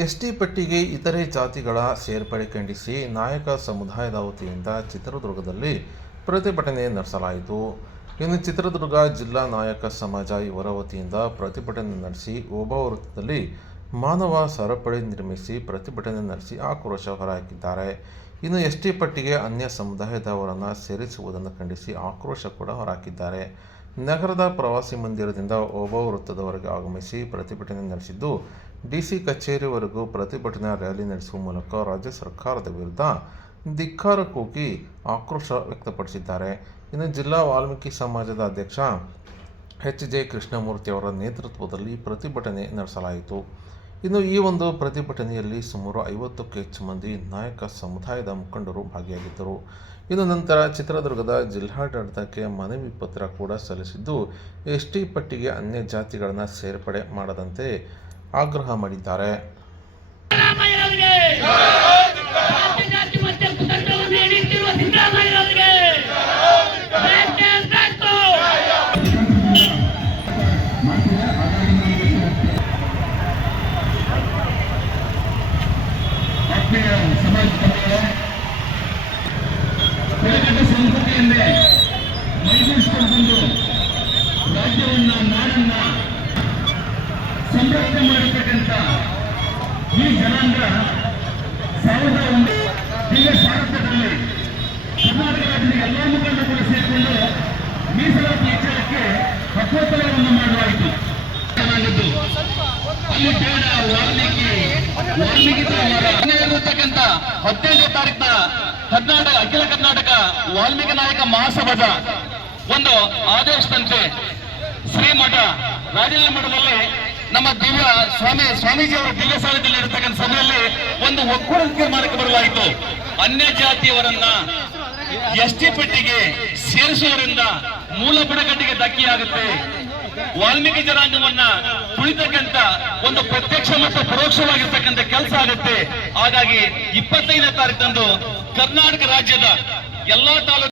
ST ಪಟ್ಟಿಗೆ ಇತರೆ ಜಾತಿಗಳ ಸೇರ್ಪಡೆ ಖಂಡಿಸಿ ನಾಯಕ ಸಮುದಾಯದ ವತಿಯಿಂದ ಚಿತ್ರದುರ್ಗದಲ್ಲಿ ಪ್ರತಿಭಟನೆ ನಡೆಸಲಾಯಿತು. ಇನ್ನು ಚಿತ್ರದುರ್ಗ ಜಿಲ್ಲಾ ನಾಯಕ ಸಮಾಜ ಇವರ ವತಿಯಿಂದ ಪ್ರತಿಭಟನೆ ನಡೆಸಿ ಓಬಾ ವೃತ್ತದಲ್ಲಿ ಮಾನವ ಸರಪಳಿ ನಿರ್ಮಿಸಿ ಪ್ರತಿಭಟನೆ ನಡೆಸಿ ಆಕ್ರೋಶ ಹೊರಹಾಕಿದ್ದಾರೆ. ಇನ್ನು ಎಸ್ಟಿ ಪಟ್ಟಿಗೆ ಅನ್ಯ ಸಮುದಾಯದವರನ್ನು ಸೇರಿಸುವುದನ್ನು ಖಂಡಿಸಿ ಆಕ್ರೋಶ ಕೂಡ ಹೊರಹಾಕಿದ್ದಾರೆ. ನಗರದ ಪ್ರವಾಸಿ ಮಂದಿರದಿಂದ ಓಬೋ ವೃತ್ತದವರೆಗೆ ಆಗಮಿಸಿ ಪ್ರತಿಭಟನೆ ನಡೆಸಿದ್ದು, ಡಿಸಿ ಕಚೇರಿವರೆಗೂ ಪ್ರತಿಭಟನಾ ರ್ಯಾಲಿ ನಡೆಸುವ ಮೂಲಕ ರಾಜ್ಯ ಸರ್ಕಾರದ ವಿರುದ್ಧ ಧಿಕ್ಕಾರ ಕೂಗಿ ಆಕ್ರೋಶ ವ್ಯಕ್ತಪಡಿಸಿದ್ದಾರೆ. ಇನ್ನು ಜಿಲ್ಲಾ ವಾಲ್ಮೀಕಿ ಸಮಾಜದ ಅಧ್ಯಕ್ಷ ಎಚ್ ಜೆ ಕೃಷ್ಣಮೂರ್ತಿ ಅವರ ನೇತೃತ್ವದಲ್ಲಿ ಪ್ರತಿಭಟನೆ ನಡೆಸಲಾಯಿತು. ಇನ್ನು ಈ ಒಂದು ಪ್ರತಿಭಟನೆಯಲ್ಲಿ ಸುಮಾರು ಐವತ್ತಕ್ಕೂ ಹೆಚ್ಚು ಮಂದಿ ನಾಯಕ ಸಮುದಾಯದ ಮುಖಂಡರು ಭಾಗಿಯಾಗಿದ್ದರು. ಇನ್ನು ನಂತರ ಚಿತ್ರದುರ್ಗದ ಜಿಲ್ಲಾಡಳಿತಕ್ಕೆ ಮನವಿ ಪತ್ರ ಕೂಡ ಸಲ್ಲಿಸಿದ್ದು ಎಸ್ ಟಿ ಪಟ್ಟಿಗೆ ಅನ್ಯ ಜಾತಿಗಳನ್ನು ಸೇರ್ಪಡೆ ಮಾಡದಂತೆ ಆಗ್ರಹ ಮಾಡಿದ್ದಾರೆ. ಸಮಾಜ ಬಂಧುಗಳೇ ಬೆಳಗಟ್ಟ ಸಂಸ್ಕೃತಿಯನ್ನೇ ಮೈಗೂಡಿಸಿಕೊಂಡು ರಾಜ್ಯವನ್ನ ನಾಡನ್ನ ಸಂರಕ್ಷಣೆ ಈ ಜನಾಂಗ ಸಾವಿರದ ಒಂದು ಈಗ ಭಾರತದಲ್ಲಿ ಎಲ್ಲ ಮುಖಂಡರು ಕೂಡ ಸೇರಿಕೊಂಡು ಮೀಸಲಾತಿ ಹೆಚ್ಚಳಕ್ಕೆ ಮಾಡಲಾಯಿತು ಅಲ್ಲಿ ಬೇಡ ವಾಲ್ಮೀಕಿ ವಾಲ್ಮೀಕಿ ಹದಿನೈದನೇ ತಾರೀಕಿನ ಕರ್ನಾಟಕ, ಅಖಿಲ ಕರ್ನಾಟಕ ವಾಲ್ಮೀಕಿ ನಾಯಕ ಮಹಾಸಭಾದ ಒಂದು ಆದೇಶದಂತೆ ಶ್ರೀಮಠ ರಾಜೇಂದ್ರ ಮಠದಲ್ಲಿ ನಮ್ಮ ದಿವ್ಯ ಸ್ವಾಮಿ ಸ್ವಾಮೀಜಿ ಅವರ ದಿವ್ಯ ಸಾಲದಲ್ಲಿ ಇರತಕ್ಕಂಥ ಸಭೆಯಲ್ಲಿ ಒಂದು ಒಕ್ಕೂಟ ತೀರ್ಮಾನಕ್ಕೆ ಬರಲಾಯಿತು. ಅನ್ಯ ಜಾತಿಯವರನ್ನ ಎಸ್ ಟಿ ಪಟ್ಟಿಗೆ ಸೇರಿಸುವುದರಿಂದ ಮೂಲ ಬುಡಕಟ್ಟಿಗೆ ಧಕ್ಕೆಯಾಗುತ್ತೆ. ವಾಲ್ಮೀಕಿ ಜನಾಂಗವನ್ನ ತುಳಿತಕ್ಕಂತ ಒಂದು ಪ್ರತ್ಯಕ್ಷ ಮತ್ತು ಪರೋಕ್ಷವಾಗಿರ್ತಕ್ಕಂತ ಕೆಲಸ ಆಗುತ್ತೆ. ಹಾಗಾಗಿ ಇಪ್ಪತ್ತೈದನೇ ತಾರೀಕಂದು ಕರ್ನಾಟಕ ರಾಜ್ಯದ ಎಲ್ಲಾ ತಾಲೂಕು